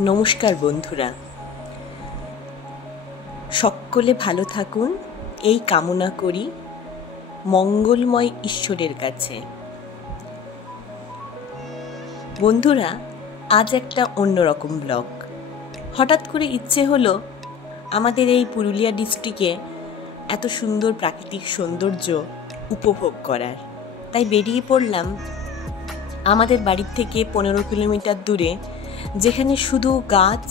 নমস্কার বন্ধুরা, সকলে ভালো থাকুন এই কামনা করি মঙ্গলময় ঈশ্বরের কাছে। বন্ধুরা, আজ একটা অন্যরকম ব্লগ। হঠাৎ করে ইচ্ছে হলো আমাদের এই পুরুলিয়া ডিস্ট্রিক্টে এত সুন্দর প্রাকৃতিক সৌন্দর্য উপভোগ করার, তাই বেরিয়ে পড়লাম আমাদের বাড়ির থেকে 15 কিলোমিটার দূরে, যেখানে শুধু গাছ,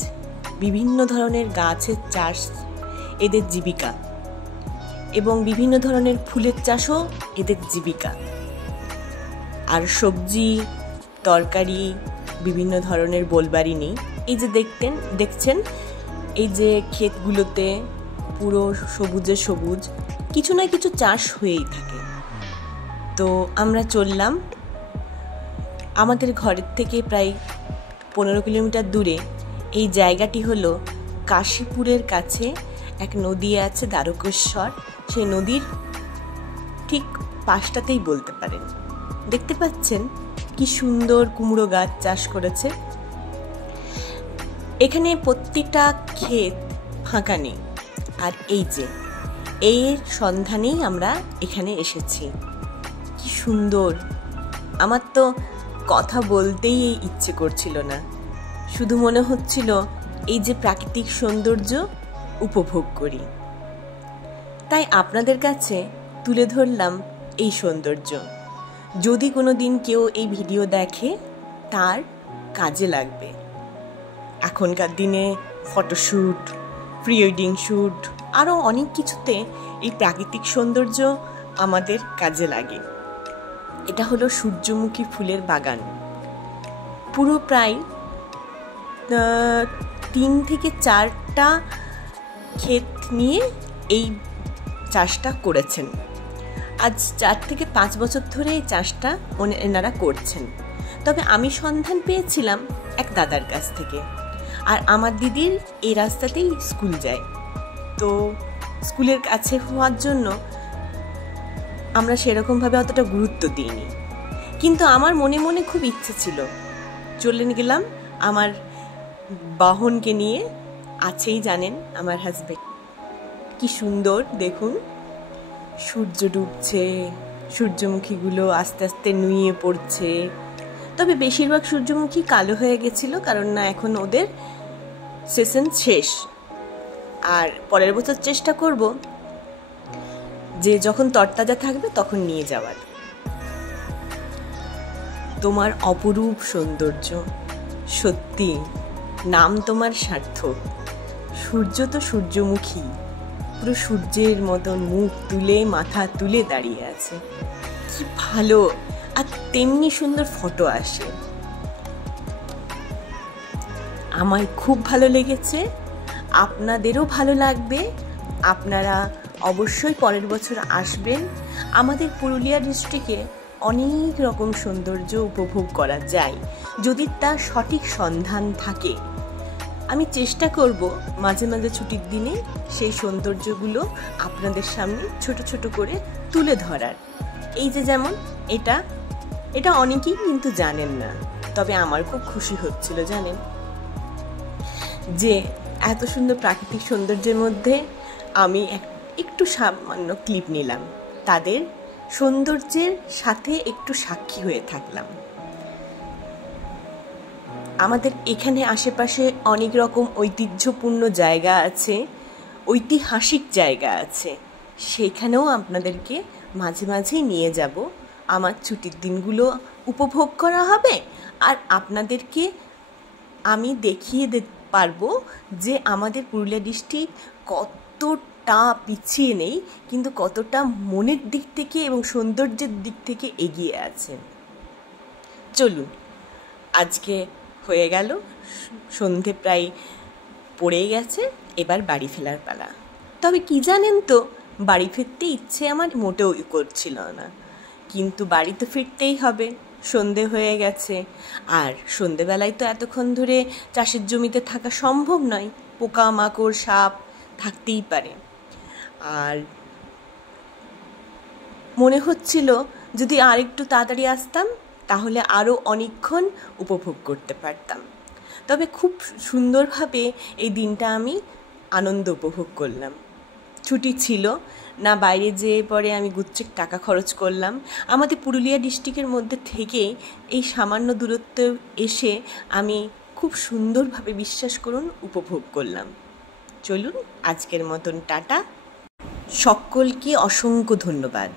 বিভিন্ন ধরনের গাছের চাষ এদের জীবিকা, এবং বিভিন্ন ধরনের ফুলের চাষও এদের জীবিকা। আর সবজি, তরকারি, বিভিন্ন ধরনের বলবারই নেই। এই যে দেখছেন এই যে ক্ষেতগুলোতে পুরো সবুজে সবুজ, কিছু না কিছু চাষ হয়েই থাকে। তো আমরা চললাম আমাদের ঘরের থেকে প্রায় 15 কিলোমিটার দূরে। এই জায়গাটি হলো কাশীপুরের কাছে এক নদী আছে, দ্বারকেশ্বর। সেই নদীর ঠিক পাশটাতেই বলতে পারেন। দেখতে পাচ্ছেন কি সুন্দর কুমড়ো গাছ চাষ করেছে। এখানে প্রত্যেকটা ক্ষেত ফাঁকা নেই। আর এই যে এর সন্ধানেই আমরা এখানে এসেছি। কি সুন্দর! আমার তো কথা বলতেই ইচ্ছে করছিল না, শুধু মনে হচ্ছিল এই যে প্রাকৃতিক সৌন্দর্য উপভোগ করি। তাই আপনাদের কাছে তুলে ধরলাম এই সৌন্দর্য। যদি কোনো দিন কেউ এই ভিডিও দেখে, তার কাজে লাগবে। এখনকার দিনে ফটোশ্যুট, প্রি ওয়েডিং শ্যুট, আরও অনেক কিছুতে এই প্রাকৃতিক সৌন্দর্য আমাদের কাজে লাগে। এটা হলো সূর্যমুখী ফুলের বাগান। পুরো প্রায় 3 থেকে 4টা ক্ষেত নিয়ে এই চাষটা করেছেন। আজ 4 থেকে 5 বছর ধরে এই চাষটা এনারা করছেন। তবে আমি সন্ধান পেয়েছিলাম এক দাদার কাছ থেকে। আর আমার দিদির এই রাস্তাতেই স্কুল যায়, তো স্কুলের কাছে হওয়ার জন্য আমরা সেরকমভাবে অতটা গুরুত্ব দিইনি। কিন্তু আমার মনে মনে খুব ইচ্ছে ছিল। চলে গেলাম আমার বাহনকে নিয়ে। আছেই জানেন আমার হাজবেন্ড। কি সুন্দর দেখুন, সূর্য ডুবছে, সূর্যমুখীগুলো আস্তে আস্তে নুয়ে পড়ছে। তবে বেশিরভাগ সূর্যমুখী কালো হয়ে গেছিল, কারণ না এখন ওদের সেশন শেষ। আর পরের বছর চেষ্টা করব যে যখন তরতাজা থাকবে তখন নিয়ে যাওয়ার। তোমার অপরূপ সৌন্দর্য, সত্যি নাম তোমার সার্থক। সূর্য তো সূর্যমুখী, পুরো সূর্যের মতন মুখ তুলে, মাথা তুলে দাঁড়িয়ে আছে। কি ভালো! আর তেমনি সুন্দর ফটো আসে। আমার খুব ভালো লেগেছে, আপনাদেরও ভালো লাগবে। আপনারা অবশ্যই পরের বছর আসবেন। আমাদের পুরুলিয়া ডিস্ট্রিক্টে অনেক রকম সৌন্দর্য উপভোগ করা যায়, যদি তার সঠিক সন্ধান থাকে। আমি চেষ্টা করব মাঝে মাঝে ছুটির দিনে সেই সৌন্দর্যগুলো আপনাদের সামনে ছোট ছোট করে তুলে ধরার। এই যে যেমন এটা অনেকেই কিন্তু জানেন না, তবে আমার খুব খুশি হচ্ছিল জানেন, যে এত সুন্দর প্রাকৃতিক সৌন্দর্যের মধ্যে আমি একটু সামান্য ক্লিপ নিলাম, তাদের সৌন্দর্যের সাথে একটু সাক্ষী হয়ে থাকলাম। আমাদের এখানে আশেপাশে অনেক রকম ঐতিহ্যপূর্ণ জায়গা আছে, ঐতিহাসিক জায়গা আছে, সেখানেও আপনাদেরকে মাঝে মাঝে নিয়ে যাব। আমার ছুটির দিনগুলো উপভোগ করা হবে, আর আপনাদেরকে আমি দেখিয়ে দিতে পারবো যে আমাদের পুরুলিয়া ডিস্ট্রিক্ট কতটা পিছিয়ে নেই, কিন্তু কতটা মনের দিক থেকে এবং সৌন্দর্যের দিক থেকে এগিয়ে আছে। চলুন, আজকে হয়ে গেল, সন্ধে প্রায় পড়ে গেছে, এবার বাড়ি ফেরার পালা। তবে কি জানেন তো, বাড়ি ফিরতে ইচ্ছে আমার মোটেও করছিল না, কিন্তু বাড়ি তো ফিরতেই হবে, সন্ধে হয়ে গেছে। আর সন্ধেবেলায় তো এতক্ষণ ধরে চাষের জমিতে থাকা সম্ভব নয়, পোকা মাকড় সাপ থাকতেই পারে। আর মনে হচ্ছিল যদি আর একটু তাড়াতাড়ি আসতাম তাহলে আরও অনেকক্ষণ উপভোগ করতে পারতাম। তবে খুব সুন্দরভাবে এই দিনটা আমি আনন্দ উপভোগ করলাম। ছুটি ছিল না, বাইরে যেয়ে পরে আমি গুচ্ছেক টাকা খরচ করলাম। আমাদের পুরুলিয়া ডিস্ট্রিক্টের মধ্যে থেকে এই সামান্য দূরত্ব এসে আমি খুব সুন্দরভাবে, বিশ্বাস করুন, উপভোগ করলাম। চলুন আজকের মতন টাটা, সকলকে অসংখ্য ধন্যবাদ।